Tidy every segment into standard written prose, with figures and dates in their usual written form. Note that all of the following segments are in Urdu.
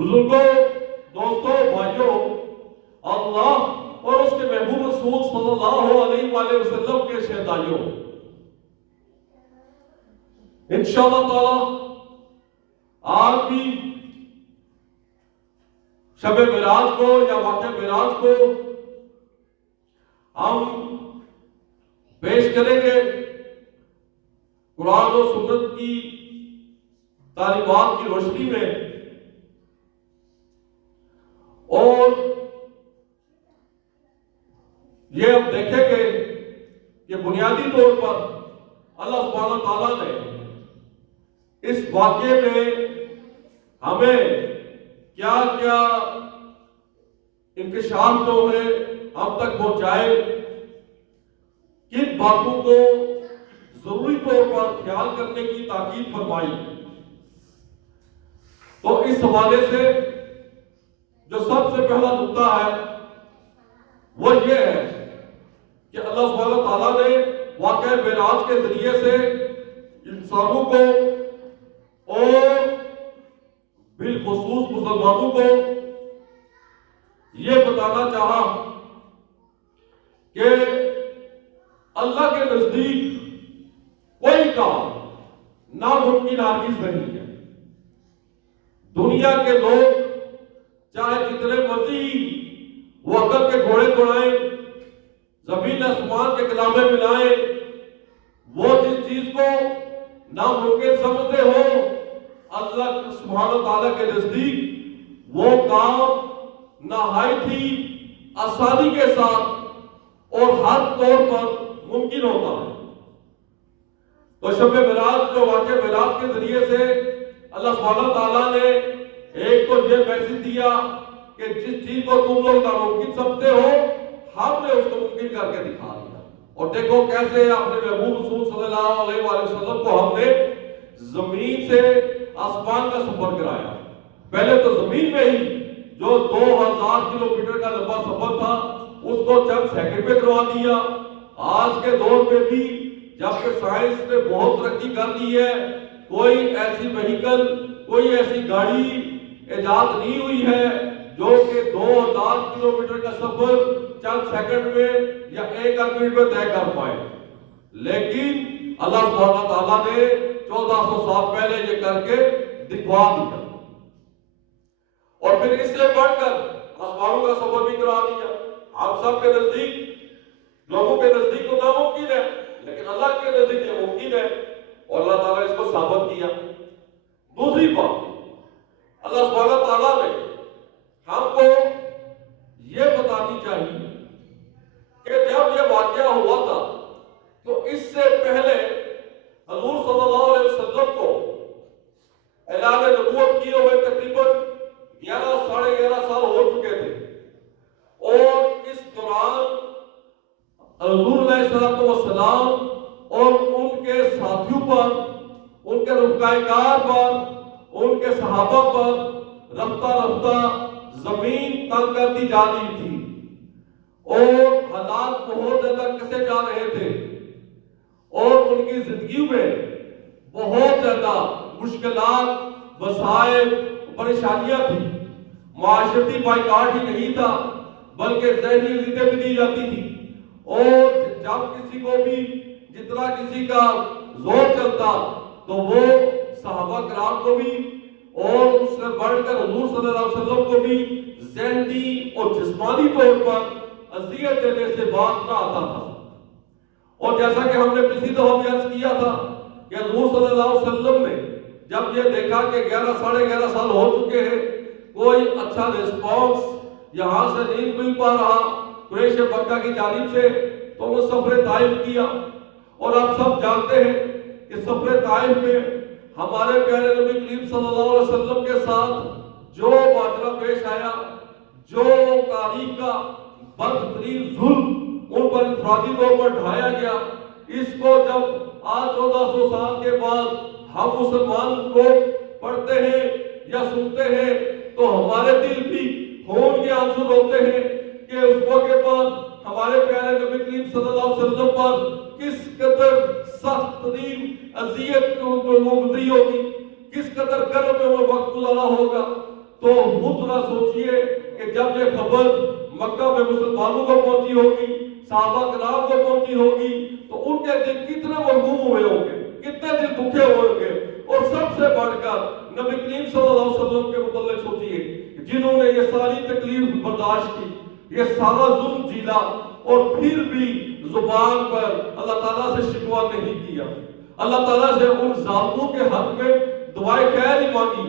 بزرگوں، دوستوں، بھائیوں، اللہ اور اس کے محبوب رسول صلی اللہ علیہ وآلہ وسلم کے شہدائیوں، انشاءاللہ تعالی آج بھی شب معراج کو یا واقعہ معراج کو ہم پیش کریں گے قرآن و سنت کی تعلیمات کی روشنی میں، اور یہ ہم دیکھیں گے کہ بنیادی طور پر اللہ سبحانہ تعالیٰ نے اس واقعے میں ہمیں کیا کیا انکشاف جو ہے ہم تک پہنچائے، کن باتوں کو ضروری طور پر خیال کرنے کی تاکید فرمائی۔ تو اس حوالے سے جو سب سے پہلا نقطہ ہے وہ یہ ہے کہ اللہ سبحانہ تعالیٰ نے واقعہ معراج کے ذریعے سے انسانوں کو اور بالخصوص مسلمانوں کو یہ بتانا چاہا کہ اللہ کے نزدیک کوئی کام ناممکن ہرگز نہیں ہے۔ دنیا کے لوگ چاہے جتنے مرضی وہ عقل کے گھوڑے دوڑائیں، زمین آسمان کے کلامے ملائیں، وہ جس چیز کو ناممکن سمجھتے ہو، اللہ سبحانہ تعالیٰ کے نزدیک وہ کام نہایت ہی آسانی کے ساتھ اور ہر طور پر ممکن ہوتا ہے۔ تو شب معراج جو واقعہ معراج کے ذریعے سے اللہ سبحانہ تعالیٰ نے ایک تو یہ میسج دیا کہ جس چیز کو تم لوگ ناممکن سمجھتے ہو، ہم نے اس کو ممکن کر کے دکھا دیا۔ اور دیکھو کیسے اپنے محبوب رسول صلی اللہ علیہ وآلہ وسلم کو ہم نے زمین سے آسمان کا سفر کرایا۔ پہلے تو زمین میں ہی جو 2000 کلومیٹر کا لمبا سفر تھا اس کو چند سیکنڈ میں کروا دیا۔ آج کے دور میں بھی جبکہ سائنس نے بہت ترقی کر لی ہے، کوئی ایسی وہیکل، کوئی ایسی گاڑی ایجاد نہیں ہوئی ہے جو کہ 2000 کلومیٹر کا سفر چند سیکنڈ میں یا ایک منٹ میں طے کر پائے، لیکن اللہ سبحانہ تعالیٰ نے 1400 سال پہلے یہ کر کے دکھوا دیا، اور پھر اس سے بڑھ کر آسمانوں کا سفر بھی کرا دیا۔ ہم سب کے نزدیک، لوگوں کے نزدیک تو ناممکن ہے، لیکن اللہ کے نزدیک یہ ممکن ہے، اور اللہ تعالیٰ نے اس کو ثابت کیا۔ دوسری بات، اللہ سبحانہ تعالیٰ نے ہم کو یہ بتانی چاہیے کہ جب یہ واقعہ ہوا تھا تو اس سے پہلے حضور صلی اللہ علیہ وسلم کو اعلان نبوت کیے ہوئے تقریباً 11 سال ہو چکے تھے، اور اس دوران حضور علیہ السلام اور ان کے ساتھیوں پر، ان کے رفقائے کار پر، ان کے صحابہ پر رفتہ رفتہ زمین تنگ کرتی جا رہی تھی، اور حالات بہت زیادہ کسے جا رہے تھے، اور ان کی زندگی میں بہت زیادہ مشکلات، مسائل، پریشانیاں تھیں۔ معاشرتی بائیکاٹ ہی نہیں تھا بلکہ ذہنی اذیتیں بھی دی جاتی تھی، اور جب کسی کو بھی جتنا کسی کا زور چلتا تو وہ صحابہ کرام کو بھی اور اس سے بڑھ کر حضور صلی اللہ علیہ وسلم کو بھی ذہنی اور جسمانی طور پر اذیت دینے سے باز نہ آتا تھا۔ اور جیسا کہ ہم نے پچھلی دفعہ بھی عرض کیا تھا کہ حضور صلی اللہ علیہ وسلم نے جب یہ دیکھا کہ 11 سال ہو چکے ہیں، کوئی اچھا ریسپانس یہاں سے نہیں مل پا رہا قریش مکہ کی جانب سے، تو وہ سفر طائف کیا۔ اور آپ سب جانتے ہیں کہ سفر طائف میں ہمارے پیارے نبی کریم صلی اللہ علیہ وسلم کے ساتھ جو ماجرا پیش آیا، جو تاریخ کا بدترین ظلم ان پر انفرادی طور پر ڈھایا گیا، اس کو جب آج 1400 سال کے بعد ہم مسلمان لوگ پڑھتے ہیں یا سنتے ہیں تو ہمارے دل بھی خون کے آنسو روتے ہیں کہ اس موقع پر ہمارے پیارے نبی کریم صلی اللہ علیہ وسلم پر کس قدر سخت ترین اذیت کو گزری ہوگی، کس قدر کرب میں وہ وقت گزارا ہوگا۔ تو خود ذرا سوچئے کہ جب یہ خبر مکہ میں مسلمانوں کو پہنچی ہوگی، صحابہ کرام کو پہنچی ہوگی، تو ان کے دل کتنے مغموم ہوئے ہوں گے، کتنے دل دکھے ہوئے ہوں گے۔ اور سب سے بڑھ کر نبی کریم صلی اللہ علیہ وسلم کے متعلق سوچئے، جنہوں نے یہ ساری تکلیف برداشت کی، یہ سارا ظلم جھیلا، اور پھر بھی زبان پر اللہ تعالیٰ سے شکوہ نہیں کیا، اللہ تعالیٰ سے ان ظالموں کے حق میں دعائیں خیر ہی مانگی۔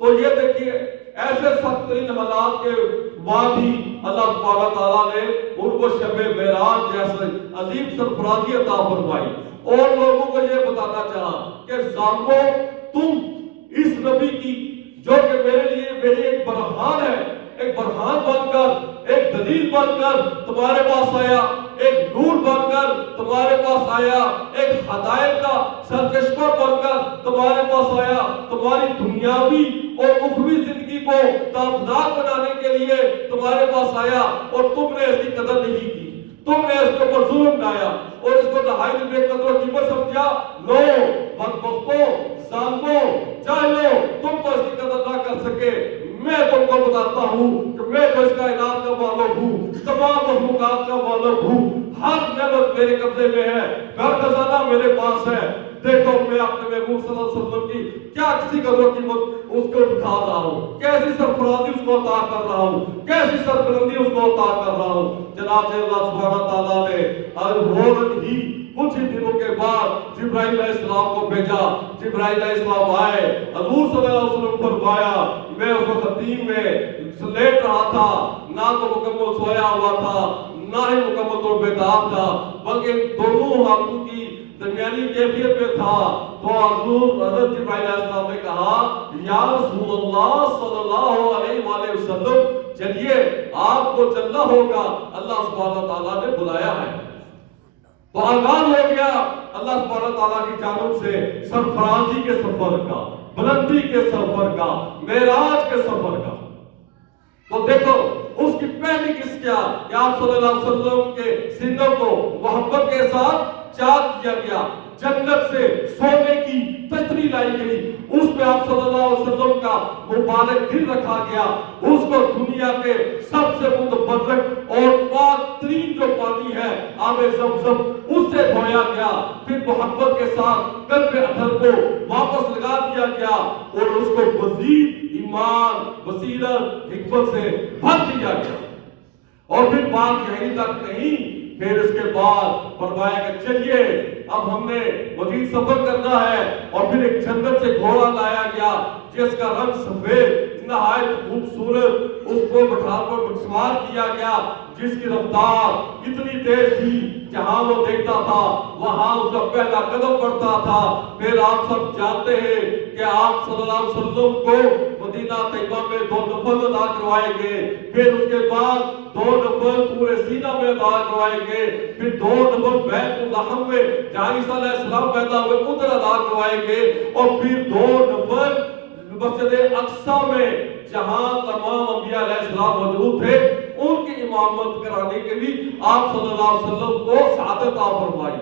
تو یہ دیکھیے ایسے سخت ترین حالات کے بعد ہی اللہ سبحانہ تعالیٰ نے ان کو شب معراج جیسے عظیم سرفرازی عطا فرمائی، اور لوگوں کو یہ بتانا چاہا کہ ظالموں، تم اس نبی کی جو کہ میرے لیے میری ایک برہان ہے، ایک برہان بن کر، ایک دلیل بن کر تمہارے پاس آیا، ایک نور بن کر تمہارے پاس آیا، ایک ہدایت کا سرچشمہ بن کر تمہارے پاس آیا، تمہاری دنیاوی اور اخروی زندگی کو تابناک بنانے کے لیے تمہارے پاس آیا، اور تم نے اس کی قدر نہیں کی، تم نے اس کے اوپر ظلم ڈھایا اور اس کو نہایت بے قدر و قیمت سمجھا۔ لو بدبختوں، ظالموں، جاہلوں، تم تو اس کی قدر نہ کر سکے، میں تم کو بتاتا ہوں کہ میں جو اس کائنات کا مالک ہوں، تمام مخلوقات کا مالک ہوں، ہر نعمت میرے قبضے میں ہے، ہر خزانہ میرے پاس ہے۔ دیکھو میں اپنے محبوب صلی اللہ علیہ وسلم کی کیا کسی قدر و قیمت اس کو دکھا رہا ہوں، کیسی سرفرازی اس کو عطا کر رہا ہوں، کیسی سربلندی اس کو عطا کر رہا ہوں۔ جناب اللہ سبحانہ تعالیٰ نے فوراً ہی کچھ ہی دنوں کے بعد جبرائیل علیہ السلام کو بھیجا۔ جبرائیل علیہ السلام آئے، حضور صلی اللہ علیہ وسلم فرمایا، میں اس وقت خطیم میں لیٹ رہا تھا، نہ تو مکمل سویا ہوا تھا، نہ ہی مکمل طور بیدار تھا، بلکہ دونوں حالتوں کی درمیانی کیفیت میں تھا۔ تو حضرت جبرائیل علیہ السلام نے کہا، یا رسول اللہ صلی اللہ علیہ وآلہ وسلم، چلیے آپ کو چلنا ہوگا، اللہ سبحانہ تعالیٰ نے بلایا ہے۔ تو آغاز ہو گیا اللہ سبحانہ تعالیٰ کی جانب سے سرفرازی کے سفر کا، بلندی کے سفر کا، معراج کے سفر کا۔ تو دیکھو اس کی پہلی قسط کیا کہ آپ صلی اللہ علیہ وسلم کے سینوں کو محبت کے ساتھ چاک کیا گیا، جنت سے سونے کی تشتری لائی گئی، اس پہ آپ صلی اللہ علیہ وسلم کا مبارک دل رکھا گیا، اس کو دنیا کے سب سے متبرک اور پاک ترین جو پانی ہے آب زمزم، اس سے دھویا گیا، پھر محبت کے ساتھ قلب اطہر کو واپس لگا دیا گیا، اور اس کو مزید ایمان، بصیرت، حکمت سے بھر دیا گیا۔ اور پھر بات یہیں تک نہیں، پھر اس کے بعد فرمایا کہ چلیے اب ہم نے مزید سفر کرنا ہے، اور پھر ایک جنت سے گھوڑا لایا گیا جس کا رنگ سفید نہایت خوبصورت، اس کو بٹھا کر سوار کیا گیا، جس کی رفتار اتنی تیز تھی جہاں وہ دیکھتا تھا وہاں اس کا پہلا قدم بڑھتا تھا۔ پھر آپ سب جانتے ہیں کہ آپ صلی اللہ علیہ وسلم کو مدینہ طیبہ میں 2 نفل ادا کروائے گئے، پھر اس کے بعد 2 نفل پورے سینہ میں ادا کروائے گئے، پھر 2 نفل بیت الرحم میں جہاں عیسیٰ علیہ السلام پیدا ہوئے ادھر ادا کروائے گئے، اور پھر 2 نفل مسجد اقصیٰ میں جہاں تمام انبیاء علیہ السلام موجود تھے ان کی امامت کرانے کے بھی آپ صلی اللہ علیہ وسلم کو سعادت عطا فرمائی۔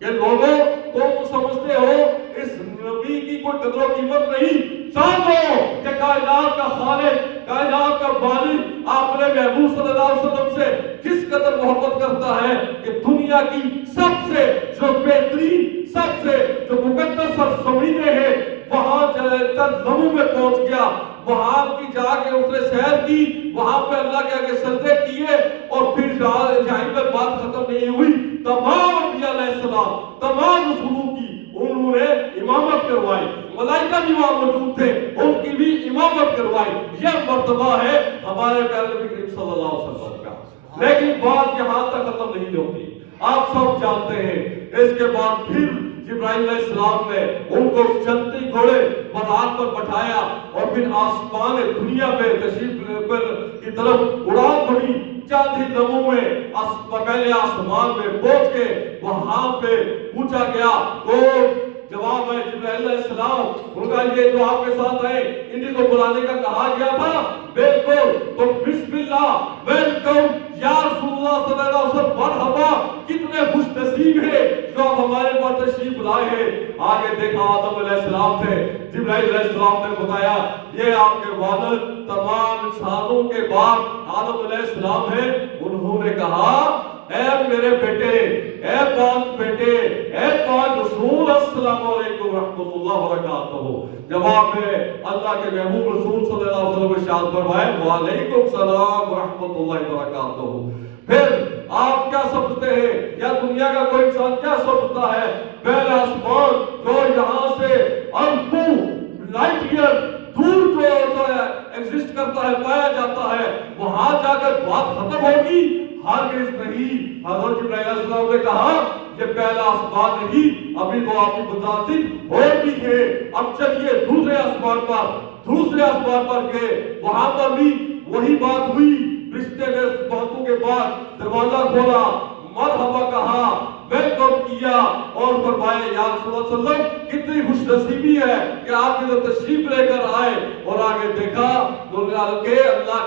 کہ لوگوں تم سمجھتے ہو اس نبی کی کوئی قدر و قیمت نہیں، جان لو کہ کائنات کا خالق، کائنات کا باری اپنے محبوب صلی اللہ علیہ وسلم سے کس قدر محبت کرتا ہے کہ دنیا کی سب سے جو بہترین، سب سے جو مقدس سرزمینیں ہیں وہاں چند لمحوں میں پہنچ گیا، وہاں کی جا کے اس نے سیر کی، وہاں پہ اللہ کے آگے سجدے کیے، اور پھر یہیں پہ بات ختم نہیں ہوئی، تمام انبیاء علیہ السلام، تمام رسولوں کی انہوں نے امامت کروائی، ملائکہ بھی وہاں موجود تھے ان کی بھی امامت کروائی۔ یہ مرتبہ ہے ہمارے پیارے نبی کریم صلی اللہ علیہ وسلم کا۔ لیکن بات یہاں تک ختم نہیں ہوتی، آپ سب جانتے ہیں اس کے بعد پھر جبرائیل علیہ السلام نے ان کو چلتی گھوڑے براق پر بٹھایا، اور پھر آسمان دنیا پہ تشریف کی طرف اڑان بھری، چند ہی لمحوں میں پہلے آسمان میں پہنچ کے وہاں پہ پوچھا گیا، جواب ہے جبرائیل علیہ السلام ان کا یہ جو آپ کے ساتھ ہیں انہیں کو بلانے کا کہا گیا تھا بالکل تو بسم اللہ ویلکم یا رسول اللہ صلی اللہ علیہ وسلم مرحبا کتنے خوش نصیب ہیں جو آپ ہمارے پاس تشریف لائے ہیں آگے دیکھا آدم علیہ السلام تھے جبرائیل علیہ السلام نے بتایا یہ آپ کے والد تمام انسانوں کے باپ آدم علیہ السلام ہیں انہوں نے کہا اے میرے بیٹے اے پاک بیٹے اے پاک رسول السلام علیکم ورحمۃ اللہ وبرکاتہ جواب میں اللہ کے محبوب رسول صلی اللہ علیہ وسلم ارشاد فرمائے وعلیکم السلام ورحمۃ اللہ وبرکاتہ پھر آپ کیا سمجھتے ہیں یا دنیا کا کوئی انسان کیا سمجھتا ہے پہلا آسمان جو یہاں سے اربوں لائٹ ایئر دور جو ایگزسٹ کرتا ہے پایا جاتا ہے وہاں جا کر بات ختم ہوگی ہرگز نہیں حضرت جبرائیل علیہ السلام نے کہا یہ پہلا آسمان نہیں ابھی تو آپ کی بذات اور بھی ہے اب چلیے دوسرے آسمان پر گئے وہاں پر بھی وہی بات ہوئی رشتے نے باتوں کے بعد دروازہ کھولا مرحبا کہا ویلکم کیا اور فرمایا یا رسول اللہ صلی اللہ علیہ وسلم کتنی خوش نصیبی ہے کہ آپ ادھر تشریف لے کر آئے اور آگے دیکھا اللہ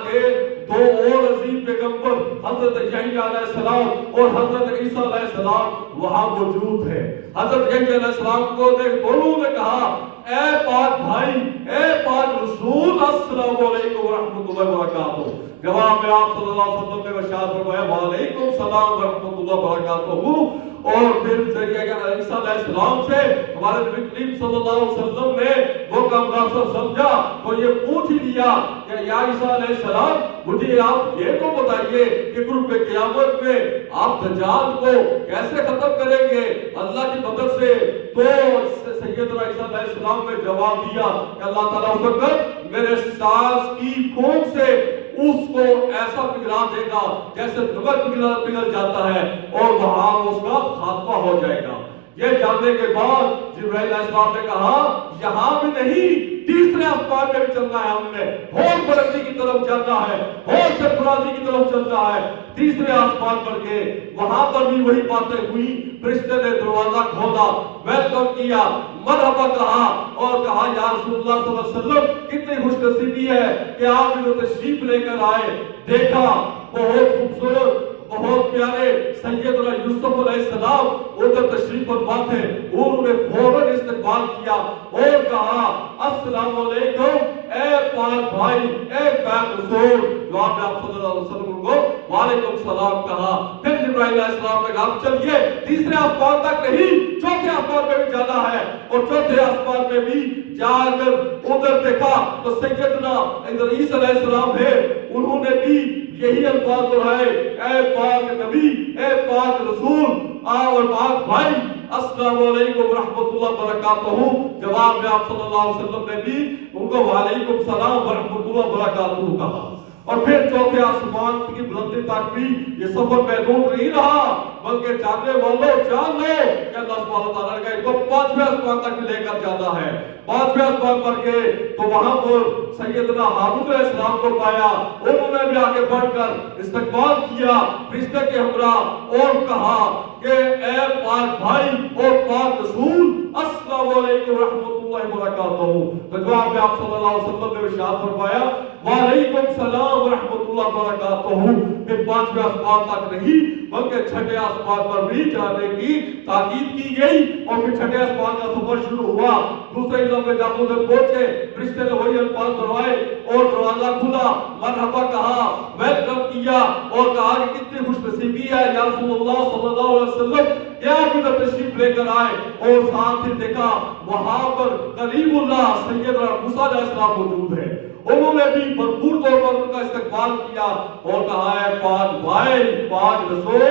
کے دو اور عظیم پیغمبر حضرت یحییٰ علیہ السلام اور حضرت عیسیٰ علیہ السلام وہاں موجود ہے حضرت یحییٰ علیہ السلام کو دونوں نے کہا اے پاک بھائی اے پاک رسول السلام علیکم ورحمۃ اللہ وبرکاتہ جواب میں آپ صلی اللہ علیہ وسلم نے ارشاد فرمایا وعلیکم السلام ورحمۃ اللہ وبرکاتہ اور پھر عیسیٰ علیہ السلام سے ہمارے نبی کریم صلی اللہ علیہ وسلم نے وہ کام راسل سمجھا تو یہ پوچھ ہی لیا کہ یا عیسیٰ علیہ السلام مجھے آپ یہ تو بتائیے کہ قرب قیامت میں آپ دجال کو کیسے ختم کریں گے اللہ کی مدد سے تو سیدنا عیسیٰ علیہ السلام نے جواب دیا کہ اللہ تعالیٰ اس وقت میرے سانس کی پھونک سے اس کو ایسا پگھلا دے گا جیسے نمک پگھل جاتا ہے اور وہاں اس کا خاتمہ ہو جائے گا یہ جاننے کے بعد جبرائیل علیہ السلام نے کہا یہاں بھی نہیں تیسرے آسمان میں بھی چلنا ہے ہم نے اور بلندی کی طرف چلنا ہے اور سرفرازی کی طرف چلنا ہے تیسرے آسمان پر گئے وہاں پر بھی وہی باتیں ہوئی فرشتے نے دروازہ کھولا ویلکم کیا مرحبا کہا اور کہا یا رسول اللہ صلی اللہ علیہ وسلم کتنی خوش نصیبی ہے کہ آپ ادھر تشریف لے کر آئے دیکھا بہت خوبصورت بہت پیارے سیدنا یوسف علیہ السلام ادھر تشریف فرما تھے انہوں نے فوراً استقبال کیا اور کہا السلام علیکم اے پاک بھائی اے پاک رسول جواب میں آپ صلی اللہ علیہ وسلم کو وعلیکم السلام کہا پھر جبرائیل علیہ السلام نے کہا چلیے تیسرے آسمان تک نہیں چوتھے آسمان میں بھی جانا ہے اور چوتھے آسمان میں بھی جا کر ادھر دیکھا تو سیدنا عیسیٰ علیہ السلام ہے انہوں نے بھی یہی الفاظ دہرائے اے پاک نبی اے پاک رسول اور پاک بھائی السلام علیکم ورحمۃ اللہ وبرکاتہ جواب میں آپ صلی اللہ علیہ وسلم نے بھی ان کو وعلیکم السلام ورحمۃ اللہ وبرکاتہ کہا اور پھر چوتھے آسمان کی بلندی تک بھی یہ سفر محدود نہیں رہا بلکہ جاننے والوں جان لو کہ اللہ سبحانہ تعالیٰ نے کہا پانچویں آسمان تک بھی لے کر جانا ہے پانچویں آسمان پر گئے تو وہاں پر سیدنا ہارون علیہ السلام کو پایا انہوں نے بھی آگے بڑھ کر استقبال کیا فرشتے کے ہمراہ اور کہا کہ اے پاک بھائی اور پاک رسول السلام علیکم ورحمۃ اللہ وبرکاتہ تو جواب میں آپ صلی اللہ علیہ وسلم نے ارشاد فرمایا وعلیکم السلام ورحمۃ اللہ وبرکاتہ کہ پانچویں آسمان تک نہیں بلکہ چھٹے آسمان پر بھی جانے کی تاکید کی گئی اور پھر چھٹے آسمان کا سفر شروع ہوا دوسرے عالم میں جب ادھر پہنچے فرشتے نے وہی الفاظ دہرائے اور دروازہ کھلا مرحبا کہا ویلکم کیا اور کہا کہ کتنی خوش نصیبی ہے یا رسول اللہ صلی اللہ علیہ وسلم کیا ادھر تشریف لے کر آئے اور ساتھ ہی دیکھا وہاں پر کلیم اللہ سیدنا موسیٰ علیہ السلام موجود ہے انہوں نے بھی بھرپور طور پر ان کا استقبال کیا اور کہا ہے پاک بھائی پاک رسول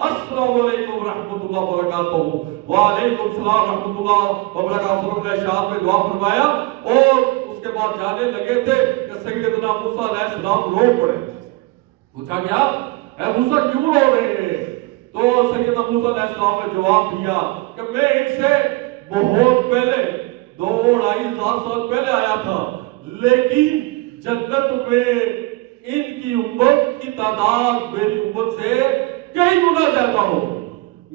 السلام علیکم ورحمۃ اللہ وبرکاتہ وعلیکم السلام ورحمۃ اللہ وبرکاتہ نے ارشاد میں جواب فرمایا اور اس کے بعد جانے لگے تھے کہ سیدنا موسیٰ علیہ السلام رو پڑے پوچھا کیا اے موسیٰ کیوں رو رہے ہیں تو سیدنا موسیٰ علیہ السلام نے جواب دیا کہ میں ان سے بہت پہلے 2-2.5 سال پہلے آیا تھا لیکن جنت میں ان کی امت کی تعداد میری امت سے کئی گنا زیادہ ہو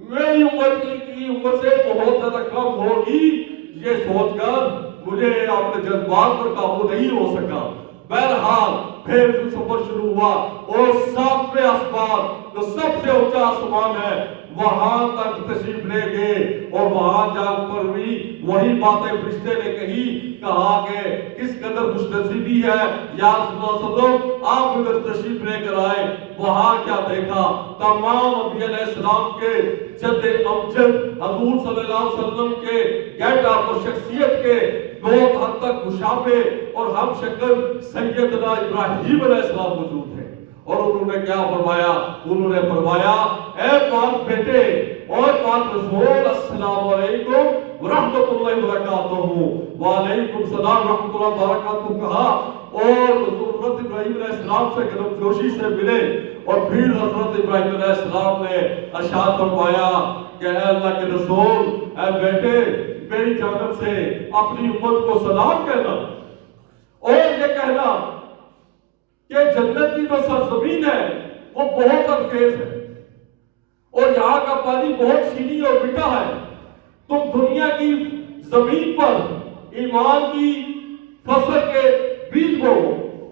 میری امت کی امت سے بہت زیادہ کم ہوگی، یہ سوچ کر مجھے اپنے جذبات پر قابو نہیں ہو سکا۔ بہرحال پھر سفر شروع ہوا اور ساتویں آسمان جو سب سے اونچا آسمان ہے وہاں تک تشریف لے گئے، اور وہاں جا کر بھی وہی باتیں فرشتے نے کہا کہ کس قدر خوش نصیبی ہے یا رسول اللہ صلی اللہ علیہ وسلم آپ ادھر تشریف لے کر آئے۔ وہاں کیا دیکھا؟ تمام انبیاء علیہ السلام کے جد امجد حضور صلی اللہ علیہ وسلم کے گیٹ اپ اور شخصیت کے بہت حد تک مشابہ اور ہم شکل سیدنا ابراہیم علیہ السلام موجود ہیں۔ اور انہوں نے کیا فرمایا؟ انہوں نے فرمایا اے پاک بیٹے اور پاک رسول، السلام علیکم ورحمۃ اللہ وبرکاتہ۔ وعلیکم السلام ورحمۃ اللہ وبرکاتہ کہا، اور حضرت ابراہیم علیہ السلام سے گرم جوشی سے ملے، اور پھر حضرت ابراہیم علیہ السلام نے ارشاد فرمایا کہ اے اللہ کے رسول، اے بیٹے میری جانب سے اپنی امت کو سلام کہنا، اور یہ کہنا کہ جنت کی جو سرزمین ہے وہ بہت انخیز ہے، اور یہاں کا پانی بہت چینی اور میٹھا ہے۔ تم دنیا کی زمین پر ایمان کی فصل کے بیج بو،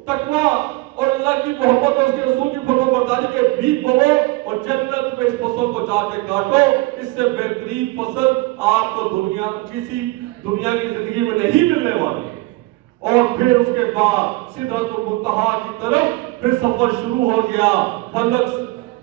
تقویٰ اور اللہ کی محبت اور اس کے رسول کی فرمانبرداری کے بیج بو، اور جنت میں اس فصل کو جا کے کاٹو۔ اس سے بہترین فصل آپ کو دنیا کی زندگی میں نہیں ملنے والی۔ اور پھر اس کے بعد سدرۃ المنتہا کی طرف پھر سفر شروع ہو گیا۔ فلک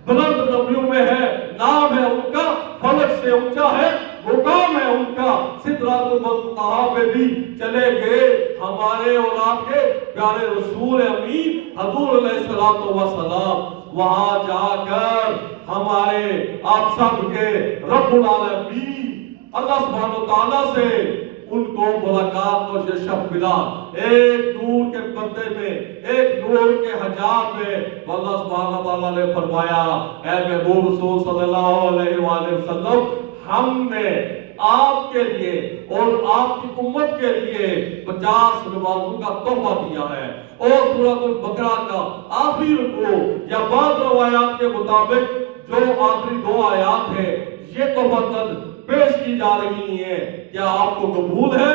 بلند نبیوں میں ہے، نام ہے ان کا، فلک سے اونچا ہے مقام ہے ان کا۔ سدرۃ المنتہا پہ بھی چلے گئے ہمارے اور آپ کے پیارے رسول امین حضور علیہ الصلوۃ والسلام۔ وہاں جا کر ہمارے آپ سب کے رب العالمین اللہ سبحانہ و تعالیٰ سے ان کو ملاقات کو یہ شرف ملا، ایک نور کے پردے میں، ایک نور کے حجاب میں۔ اللہ سبحانہ تعالیٰ نے فرمایا اے محبوب رسول صلی اللہ علیہ وآلہ وسلم، ہم نے آپ کے لیے اور آپ کی امت کے لیے 50 نمازوں کا تحفہ دیا ہے، اور سورۃ البقرہ کا آخری رکوع یا بعض روایات کے مطابق جو آخری 2 آیات ہیں یہ تحفہ پیش کی جا رہی ہیں۔ کیا آپ کو قبول ہے؟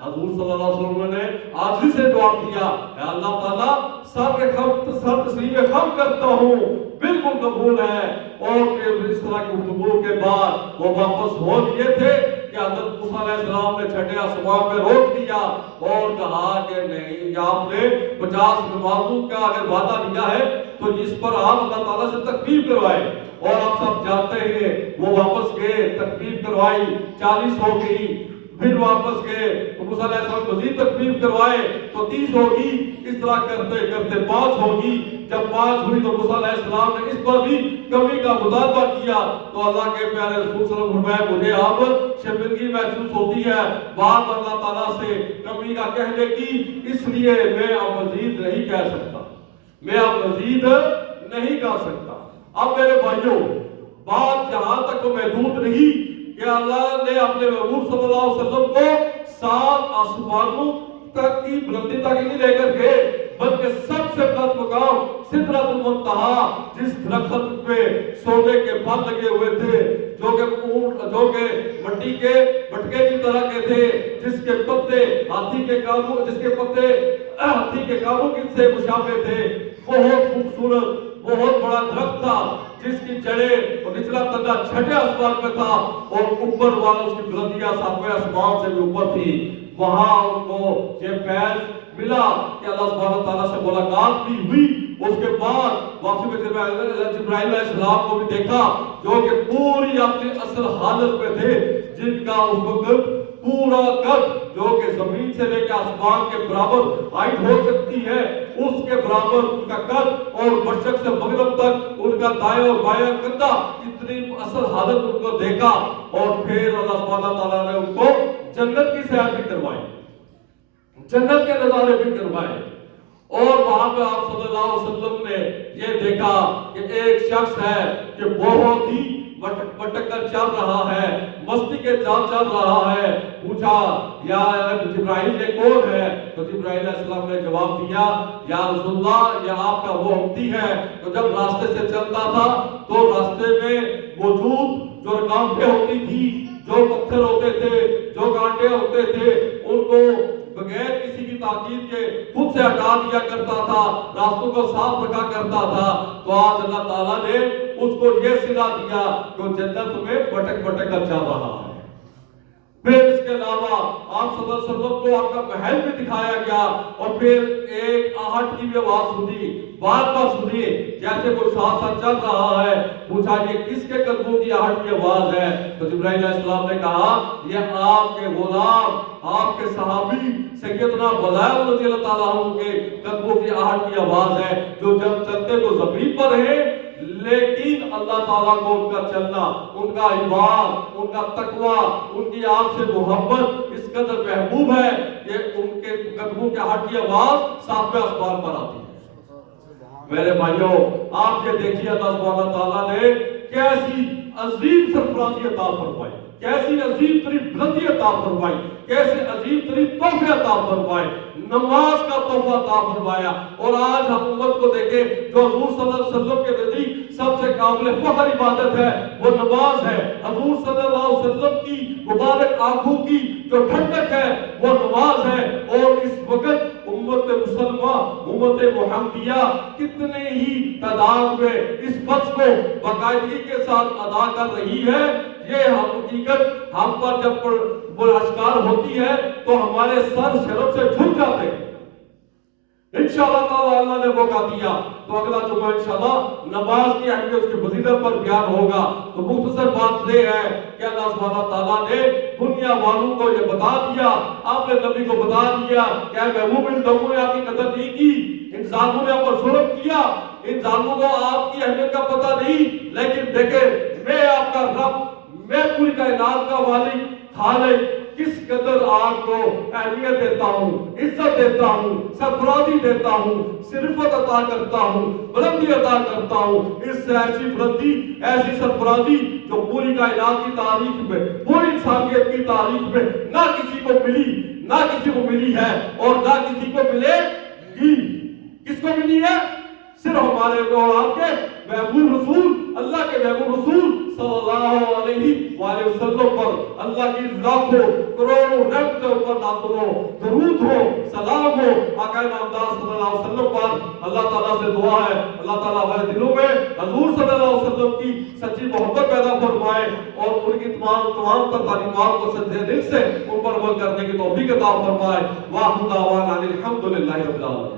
حضور صلی اللہ علیہ وسلم نے آخری سے جواب دیا اے اللہ تعالیٰ سر تسلیم خم کرتا ہوں، بالکل قبول ہے۔ اور پھر اس طرح کی گفتگو کے بعد وہ واپس ہو لیے تھے کہ حضرت موسیٰ علیہ السلام نے چھٹے آسمان پہ روک دیا اور کہا کہ نہیں، آپ نے 50 نمازوں کا اگر وعدہ لیا ہے تو اس پر آپ اللہ تعالیٰ سے تکلیف کروائے۔ اور آپ سب جانتے ہیں وہ واپس گئے، تکلیف کروائی، 40 ہو گئی، پھر واپس گئے تو موسیٰ علیہ السلام مزید تکلیف کروائے تو 30 ہوگی، اس طرح کرتے کرتے 5 ہوگی۔ جب 5 ہوئی تو موسیٰ علیہ السلام نے اس پر بھی کمی کا مطالبہ کیا، تو اللہ کے پیارے رسول صلی اللہ علیہ وسلم فرمایا مجھے اب شرمندگی محسوس ہوتی ہے بات اللہ تعالیٰ سے کمی کا کہنے کی، اس لیے میں اب مزید نہیں کہہ سکتا، میں اب مزید نہیں کہہ سکتا۔ اب میرے بھائیوں، بات جہاں تک تو محدود نہیں کہ اللہ نے اپنے محبوب صلی اللہ علیہ وسلم کو 7 آسمانوں تک کی بلندی تک نہیں لے کر گئے، بلکہ سب سے بلند مقام سدرۃ المنتہا، جس درخت پہ سونے کے پھل لگے ہوئے تھے جو کہ مٹی کے مٹکے کی طرح کے تھے، جس کے پتے ہاتھی کے کانوں کی سے مشابہ تھے، بہت خوبصورت بہت بڑا درخت تھا جس کی جڑیں اور نچلا تنا 6 آسمان میں تھا، اور اوپر والا اس کی بلندیاں 7ویں آسمان سے بھی اوپر تھی۔ وہاں ان کو یہ فیض ملا کہ اللہ سبحانہ تعالیٰ سے ملاقات بھی ہوئی۔ اس کے بعد واپسی میں جبرائیل علیہ السلام کو بھی دیکھا جو کہ پوری اپنی اصل حالت میں تھے، جن کا اس وقت پورا قد جو کہ زمین سے لے کے آسمان کے برابر ہائٹ ہو سکتی ہے، اس کے برابر ان کا قد، اور مشرق سے مغرب تک ان کا دائیں اور بائیں کندھا، اتنی اصل حالت ان کو دیکھا۔ اور پھر اللہ سبحانہ تعالیٰ نے ان کو جنت کی سیر بھی کروائی، جنت کے نظارے بھی کروائے، اور وہاں پہ آپ صلی اللہ علیہ وسلم نے یہ دیکھا کہ ایک شخص ہے کہ بہت ہی بٹک کر چل رہا ہے، مستی کے ساتھ چل رہا ہے۔ پوچھا یا جبرائیل یہ کون ہے؟ تو جبرائیل علیہ السلام نے جواب دیا یا رسول اللہ یہ آپ کا وہ امتی ہے۔ تو جب راستے سے چلتا تھا تو راستے میں موجود جو رکاوٹیں ہوتی تھی، جو پتھر ہوتے تھے، جو کانٹے ہوتے تھے، ان کو بغیر کسی کی تاکید کے خود سے ہٹا دیا کرتا تھا، راستوں کو صاف رکھا کرتا تھا۔ تو آج اللہ تعالیٰ نے اس کو یہ صلہ دیا کہ وہ جنت میں بھٹک بھٹک کر جا رہا ہے۔ پھر اس کے علاوہ آپ صلی اللہ علیہ وسلم کو آپ کا محل بھی دکھایا گیا، اور پھر ایک آہٹ کی بھی آواز سنی، بار بار سنی، جیسے کوئی ساتھ ساتھ چل رہا ہے۔ پوچھا یہ کس کے قدموں کی آہٹ کی آواز ہے؟ تو جبرائیل علیہ السلام نے کہا یہ آپ کے غلام، آپ کے صحابی سیدنا بلال رضی اللہ تعالیٰ عنہ کے قدموں کی آہٹ کی آواز ہے، جو جب چلتے تو زمین پر ہیں، لیکن اللہ تعالیٰ کو ان کا چلنا، ان کا عبادت، ان کا تقوی، ان کی آپ سے محبت اس قدر محبوب ہے کہ ان کے قدموں کے آہٹ کی آواز ساتویں آسمان پر آتی ہے۔ میرے بھائیوں، آپ یہ دیکھیے اللہ سبحانہ تعالیٰ نے کیسی عظیم سرفرازی عطا فرمائی، کیسی عظیم ترین بلندی عطا فرمائی، کیسے عظیم ترین تحفے عطا فرمائے، نماز کا تحفہ عطا فرمایا۔ اور آج ہم امت کو دیکھیں، جو حضور صلی اللہ علیہ وسلم کے نزدیک سب سے قابل فخر عبادت ہے وہ نماز ہے۔ حضور صلی اللہ علیہ وسلم کی مبارک آنکھوں کی جو ٹھنڈک ہے وہ نماز ہے۔ اور اس وقت امت مسلمہ، امت محمدیہ کتنے ہی تعداد میں اس فرض کو باقاعدگی کے ساتھ ادا کر رہی ہے۔ یہ حقیقت ہم پر جب اشکار ہوتی ہے تو ہمارے سر شرم سے جھک جاتے ہیں۔ انشاءاللہ تعالیٰ اللہ نے موقع دیا تو اگلا جمعہ انشاءاللہ نماز کی اہمیت اس کی فضیلت پر بیان ہوگا۔ تو مختصر بات یہ ہے کہ اللہ سبحانہ تعالیٰ نے دنیا والوں کو یہ بتا دیا، آپ نے نبی کو بتا دیا کہ اے محبوب ان لوگوں نے آپ کی قدر نہیں کی، ان ظالموں نے آپ پر ظلم کیا، ان ظالموں کو آپ کی اہمیت کا پتہ نہیں، لیکن دیکھیں میں آپ کا رب، میں پوری کائنات کا مالک خالق کس قدر آپ کو اہمیت دیتا ہوں، عزت دیتا ہوں، سرفرازی دیتا ہوں، صرفت عطا کرتا ہوں، بلندی عطا کرتا ہوں۔ اس سے ایسی بلندی، ایسی سرفرازی جو پوری کائنات کی تاریخ میں، پوری انسانیت کی تاریخ میں نہ کسی کو ملی، نہ کسی کو ملی ہے اور نہ کسی کو ملے گی۔ کس کو ملی ہے؟ صرف ہمارے اور آپ کے محبوب رسول، اللہ کے محبوب رسول صلی اللہ علیہ وآلہ وسلم پر اللہ کی لاکھوں کروڑوں رحمتیں اوپر نازل ہو، درود ہو، سلام ہو آقا نامدار صلی اللہ علیہ وسلم پر۔ اللہ تعالیٰ سے دعا ہے اللہ تعالیٰ ہمارے دلوں میں حضور صلی اللہ علیہ وسلم کی سچی محبت پیدا فرمائے اور ان کی تمام تر تعلیمات کو سچے دل سے ان پر عمل کرنے کی توفیق عطا فرمائے۔ وآخر دعوانا الحمد للہ رب العالمین۔